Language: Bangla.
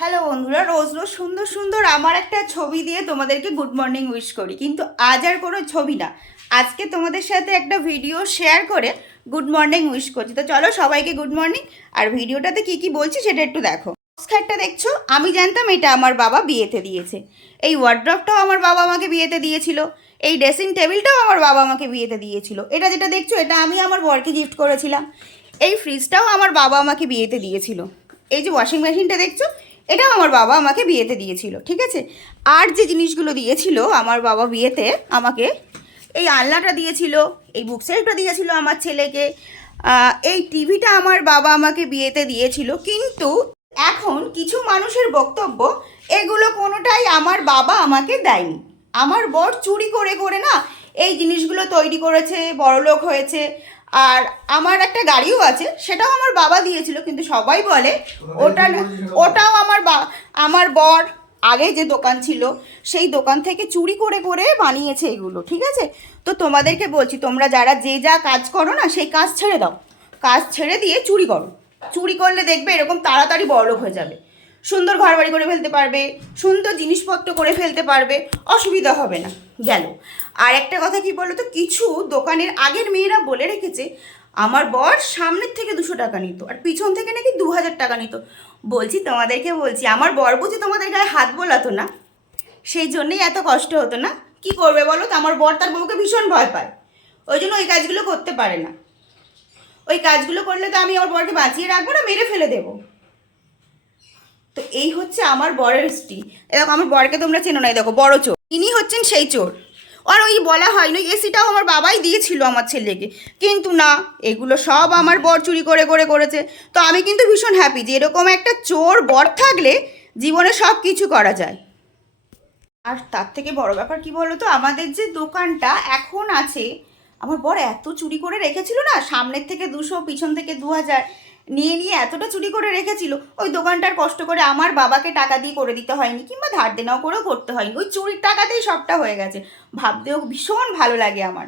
হ্যালো বন্ধুরা, রোজ রোজ সুন্দর সুন্দর আমার একটা ছবি দিয়ে তোমাদেরকে গুড মর্নিং উইশ করি। কিন্তু আজ আর কোনো ছবি না। আজকে তোমাদের সাথে একটা ভিডিও শেয়ার করে গুড মর্নিং উইশ করছি। তো চলো সবাইকে গুড মর্নিং আর ভিডিওটাতে কি কি বলছি সেটা একটু দেখো। স্কার্টটা দেখছ? আমি জানতাম এটা আমার বাবা বিয়েতে দিয়েছে। এই ওয়ার্ড্রপটাও আমার বাবা আমাকে বিয়েতে দিয়েছিল। এই ড্রেসিং টেবিলটাও আমার বাবা আমাকে বিয়েতে দিয়েছিল। এটা যেটা দেখছ, এটা আমি আমার বরকে গিফট করেছিলাম। এই ফ্রিজটাও আমার বাবা আমাকে বিয়েতে দিয়েছিল। এই যে ওয়াশিং মেশিনটা দেখছ এটাও আমার বাবা আমাকে বিয়েতে দিয়েছিল, ঠিক আছে? আর যে জিনিসগুলো দিয়েছিল আমার বাবা বিয়েতে আমাকে, এই আলনাটা দিয়েছিল, এই বুক সেলফটা দিয়েছিল আমার ছেলেকে এই টিভিটা আমার বাবা আমাকে বিয়েতে দিয়েছিল, কিন্তু এখন কিছু মানুষের বক্তব্য, এগুলো কোনোটাই আমার বাবা আমাকে দেয়নি। আমার বর চুরি করে করে না এই জিনিসগুলো তৈরি করেছে, বড়লোক হয়েছে আর আমার একটা গাড়িও আছে, সেটাও আমার বাবা দিয়েছিল, কিন্তু সবাই বলে ওটা ওটাও আমার বা, আমার বর আগে যে দোকান ছিল, সেই দোকান থেকে চুরি করে করে বানিয়েছে এগুলো, ঠিক আছে? তো তোমাদেরকে বলছি, তোমরা যারা যে যা কাজ করো না, সেই কাজ ছেড়ে দাও। কাজ ছেড়ে দিয়ে চুরি করো। চুরি করলে দেখবে এরকম তাড়াতাড়ি বড়লোক হয়ে যাবে। সুন্দর ঘর বাড়ি করে ফেলতে পারবে, সুন্দর জিনিসপত্র করে ফেলতে পারবে, অসুবিধা হবে না। গেল। আর একটা কথা কি বলো তো কিছু দোকানের আগের মেয়েরা বলে রেখেছে, আমার বর সামনের থেকে দুশো টাকা নিত আর পিছন থেকে নাকি দু হাজার টাকা নিত। বলছি, তোমাদেরকে বলছি, আমার বর বুঝি তোমাদের গায়ে হাত বোলাতো না, সেই জন্যই এত কষ্ট হতো না। কি করবে বলো তো, আমার বর তার বউকে ভীষণ ভয় পায়। ওই জন্য ওই কাজগুলো করতে পারে না। ওই কাজগুলো করলে তো আমি আমার বরকে বাঁচিয়ে রাখব না, মেরে ফেলে দেবো। তো এই হচ্ছে আমার বরের স্ত্রী। এরকম আমার বরকে তোমরা চেনো না এই দেখো, বড় চোর। ইনি হচ্ছেন সেই চোর। আর ওই বলা হয় না এসিটাও আমার বাবাই দিয়েছিল আমার ছেলেকে। কিন্তু না, এগুলো সব আমার বর চুরি করে করে করেছে। তো আমি কিন্তু ভীষণ হ্যাপি যে এরকম একটা চোর বর থাকলে জীবনে সব কিছু করা যায়। আর তার থেকে বড় ব্যাপার কি বলো তো আমাদের যে দোকানটা এখন আছে আমার বর এত চুরি করে রেখেছিল না, সামনের থেকে দুশো, পিছন থেকে দু হাজার নিয়ে নিয়ে এতটা চুরি করে রেখেছিল, ওই দোকানটার কষ্ট করে আমার বাবাকে টাকা দিয়ে করে দিতে হয়নি, কিংবা ধার দেনাও করেও করতে হয়নি, ওই চুরির টাকাতেই সবটা হয়ে গেছে। ভাবতেও ভীষণ ভালো লাগে আমার।